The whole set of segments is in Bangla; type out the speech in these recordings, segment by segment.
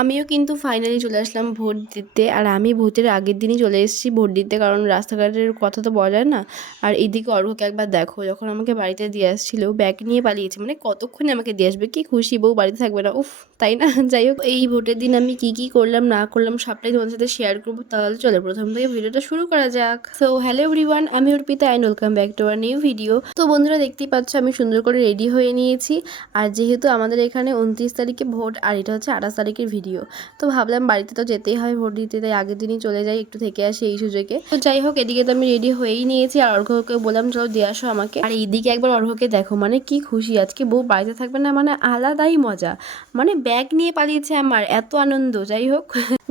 আমিও কিন্তু ফাইনালি চলে আসলাম ভোট দিতে। আর আমি ভোটের আগের দিনই চলে এসেছি ভোট দিতে, কারণ রাস্তাঘাটের কথা তো বলা যায় না। আর এইদিকে অর্ঘ্যকে একবার দেখো, যখন আমাকে বাড়িতে দিয়ে আসছিল ব্যাগ নিয়ে পালিয়েছে, মানে কতক্ষণে আমাকে দিয়ে আসবে, কি খুশি বউ বাড়িতে থাকবে না, উফ তাই না? যাই হোক, এই ভোটের দিন আমি কি কি করলাম না করলাম সবটাই তোমাদের সাথে শেয়ার করবো। তাহলে চলে প্রথম থেকে ভিডিওটা শুরু করা যাক। সো হ্যালো এভরিওয়ান, আমি Arpita and welcome back to our new video. তো বন্ধুরা, দেখতেই পাচ্ছ আমি সুন্দর করে রেডি হয়ে নিয়েছি। আর যেহেতু আমাদের এখানে 29 তারিখে ভোট আর এটা হচ্ছে 28 তারিখের ভিডিও, তো ভাবলাম বাড়িতে তো যেতেই হয় ভোট দিতে, তাই আগের দিনই চলে যাই, একটু থেকে আসি এই সুযোগে। তো যাই হোক, এদিকে তো আমি রেডি হয়েই নিয়েছি আর অর্ঘ্যকে বললাম চলো দিয়ে আসো আমাকে। আর এইদিকে একবার অর্ঘ্যকে দেখো, মানে কি খুশি, আজকে বউ বাড়িতে থাকবে না, মানে আলাদাই মজা। মানে ব্যাগ নিয়ে পালিয়েছে, আমার এত আনন্দ। যাই হোক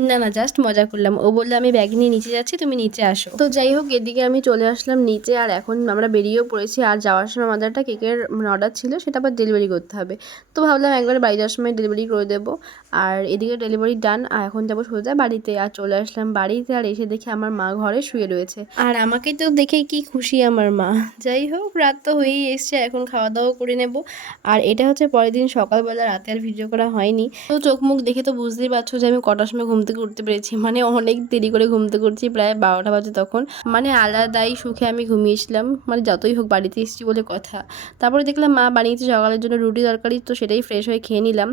না না, জাস্ট মজা করলাম। ও বললো আমি ব্যাগ নিয়ে নিচে যাচ্ছি, তুমি নিচে আসো। তো যাই হোক, এদিকে আমি চলে আসলাম নিচে আর এখন আমরা বেরিয়েও পড়েছি। আর যাওয়ার সময় আমাদের একটা কেকের অর্ডার ছিল, সেটা আবার ডেলিভারি করতে হবে। তো ভাবলাম একবার বাড়ি যাওয়ার সময় ডেলিভারি করে দেবো। আর এদিকে ডেলিভারি ডান, আর এখন যাবো সোজা বাড়িতে। আর চলে আসলাম বাড়িতে, আর এসে দেখি আমার মা ঘরে শুয়ে রয়েছে। আর আমাকে তো দেখে কি খুশি আমার মা। যাই হোক, রাত তো হয়েই এসছে, এখন খাওয়া দাওয়া করে নেব। আর এটা হচ্ছে পরের দিন সকালবেলা, রাতে আর ভিডিও করা হয়নি। তো চোখ মুখ দেখে তো বুঝতেই পারছো যে আমি কটার সময় ঘুম থেকে উঠতে পেরেছি। মানে অনেক দেরি করে ঘুম থেকে উঠছি, প্রায় 12টা বাজে তখন। মানে আলাদাই সুখে আমি ঘুমিয়েছিলাম, মানে যতই হোক বাড়িতে এসেছি বলে কথা। তারপরে দেখলাম মা বানিয়েছে সকালের জন্য রুটি তরকারি, তো সেটাই ফ্রেশ হয়ে খেয়ে নিলাম।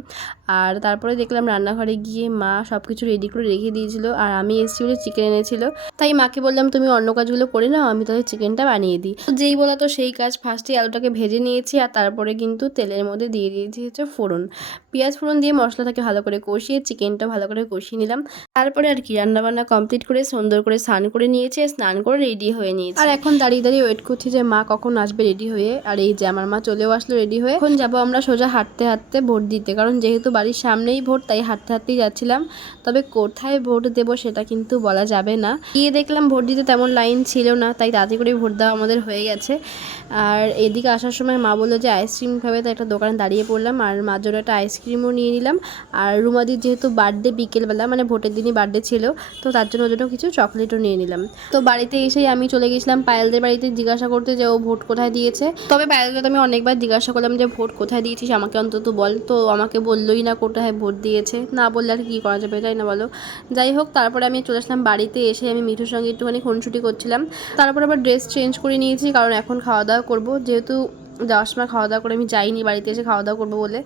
আর তারপরে দেখলাম রান্নাঘরে গিয়ে মা সব কিছু রেডি করে রেখে দিয়েছিল, আর আমি এসেছি বলে চিকেন এনেছিল। তাই মাকে বললাম তুমি অন্য কাজগুলো করে নাও, আমি তাহলে চিকেনটা বানিয়ে দিই। তো যেই বলা তো সেই কাজ, ফার্স্টে আলুটাকে ভেজে নিয়েছি আর তারপরে কিন্তু তেলের মধ্যে দিয়ে দিয়েছি হচ্ছে ফোড়ন। পেঁয়াজ ফোড়ন দিয়ে মশলাটাকে ভালো করে কষিয়ে চিকেনটা ভালো করে কষিয়ে নিলাম। তারপরে আর কি রান্নাবান্না কমপ্লিট করে সুন্দর করে স্নান করে নিয়েছি, স্নান করে রেডি হয়ে নিয়েছি। আর এখন দাঁড়িয়ে দাঁড়িয়ে ওয়েট করছি যে মা কখন আসবে রেডি হয়ে। আর এই যে আমার মা চলেও আসলো রেডি হয়ে। এখন যাবো আমরা সোজা হাঁটতে হাঁটতে ভোট দিতে, কারণ যেহেতু বাড়ির সামনেই ভোট, তাই হাঁটতে হাঁটতেই যাচ্ছিলাম। তবে কোথায় ভোট দেবো সেটা কিন্তু বলা যাবে না। গিয়ে দেখলাম ভোট দিতে তেমন লাইন ছিল না, তাই তাড়াতাড়ি করে ভোট দেওয়া আমাদের হয়ে গেছে। আর এদিকে আসার সময় মা বললো যে আইসক্রিম খাবে, তাই একটা দোকানে দাঁড়িয়ে পড়লাম আর মার জন্য একটা আইসক্রিমও নিয়ে নিলাম। আর রুমাদির যেহেতু বার্থডে বিকেলবেলা, মানে ভোটের দিনই বার্থডে ছিল, তো তার জন্য ওর জন্য কিছু চকলেটও নিয়ে নিলাম। তো বাড়িতে এসেই আমি চলে গেছিলাম পায়েলদের বাড়িতে জিজ্ঞাসা করতে যে ও ভোট কোথায় দিয়েছে। তবে পায়েলকে তো আমি অনেকবার জিজ্ঞাসা করলাম যে ভোট কোথায় দিয়েছিস, আমাকে অন্তত বল। তো আমাকে বললোই না কোথায় ভোট দিয়েছে, না বললে আর কী করা যাবে, তাই না বলো? যাই হোক, তারপরে আমি চলে আসলাম বাড়িতে। এসে আমি মিঠুর সঙ্গে একটুখানি খুনসুটি করছিলাম। তারপর আবার ড্রেস চেঞ্জ করে নিয়েছি, কারণ এখন খাওয়া দাওয়া করবো। যেহেতু যাওয়ার সময় খাওয়া দাওয়া করে আমি যাইনি, বাড়িতে এসে খাওয়া দাওয়া করবো বলে।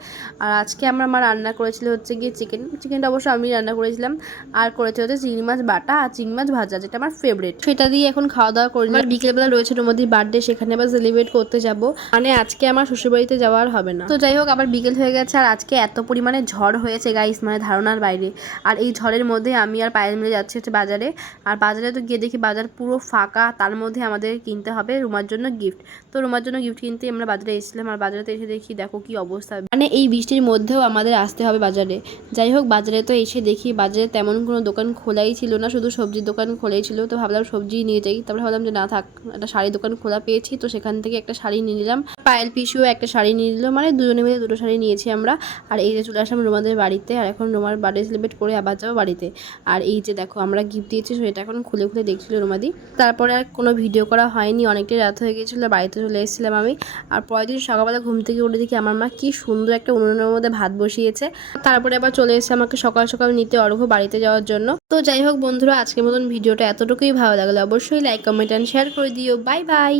আর আজকে আমার মা রান্না করেছিল হচ্ছে গিয়ে চিকেনটা অবশ্য আমি রান্না করেছিলাম। আর করেছে হচ্ছে চিংড়ি মাছ বাটা আর চিংড়ি মাছ ভাজা, যেটা আমার ফেভারিট। সেটা দিয়ে এখন খাওয়া দাওয়া করি। আর বিকেলবেলা রয়েছে রুমাদির বার্থডে, সেখানে আবার সেলিব্রেট করতে যাব। মানে আজকে আমার শ্বশুরবাড়িতে যাওয়ার হবে না। তো যাই হোক, আবার বিকেল হয়ে গেছে আর আজকে এত পরিমাণে ঝড় হয়েছে গাইস, মানে ধারণার বাইরে। আর এই ঝড়ের মধ্যে আমি আর পায়েল মিলে যাচ্ছি হচ্ছে বাজারে। আর বাজারে তো গিয়ে দেখি বাজার পুরো ফাঁকা, তার মধ্যে আমাদের কিনতে হবে রুমার জন্য গিফট। তো রুমার জন্য গিফট কিনতে আমরা বাজারে এসেছিলাম। আর বাজারে এসে দেখি দেখো কি অবস্থা, মানে এই বৃষ্টির মধ্যেও আমাদের আসতে হবে বাজারে। যাই হোক, বাজারে তো এসে দেখি বাজারে তেমন কোনো দোকান খোলাই ছিল না, শুধু সবজির দোকান খোলাই ছিল। তো ভাবলাম সবজি নিয়ে যাই, তারপরে ভাবলাম যে না থাক, একটা শাড়ির দোকান খোলা পেয়েছি, তো সেখান থেকে একটা শাড়ি নিয়ে নিলাম। পায়েল পিসিও একটা শাড়ি নিয়ে নিল, মানে দুজনে মিলে দুটো শাড়ি নিয়েছি আমরা। আর এই যে চলে আসলাম রোমাদের বাড়িতে, আর এখন রোমার বার্থডে সেলিব্রেট করে আবার যাবো বাড়িতে। আর এই যে দেখো আমরা গিফট দিয়েছি, সেটা এখন খুলে খুলে দেখছিল রোমাদি। তারপরে আর কোনো ভিডিও করা হয়নি, অনেকটাই রাত হয়ে গেছিলো, বাড়িতে চলে এসেছিলাম আমি। আর পরের দিন সকালবেলা ঘুম থেকে উঠে দেখি আমার মা কি সুন্দর একটা উনুনের মধ্যে ভাত বসিয়েছে। তারপরে আবার চলে এসেছে আমাকে সকাল সকাল নিতে অর্ঘ্য বাড়িতে যাওয়ার জন্য। তো যাই হোক বন্ধুরা, আজকের মতন ভিডিওটা এতটুকুই। ভালো লাগলে অবশ্যই লাইক কমেন্ট অ্যান্ড শেয়ার করে দিও। Bye bye.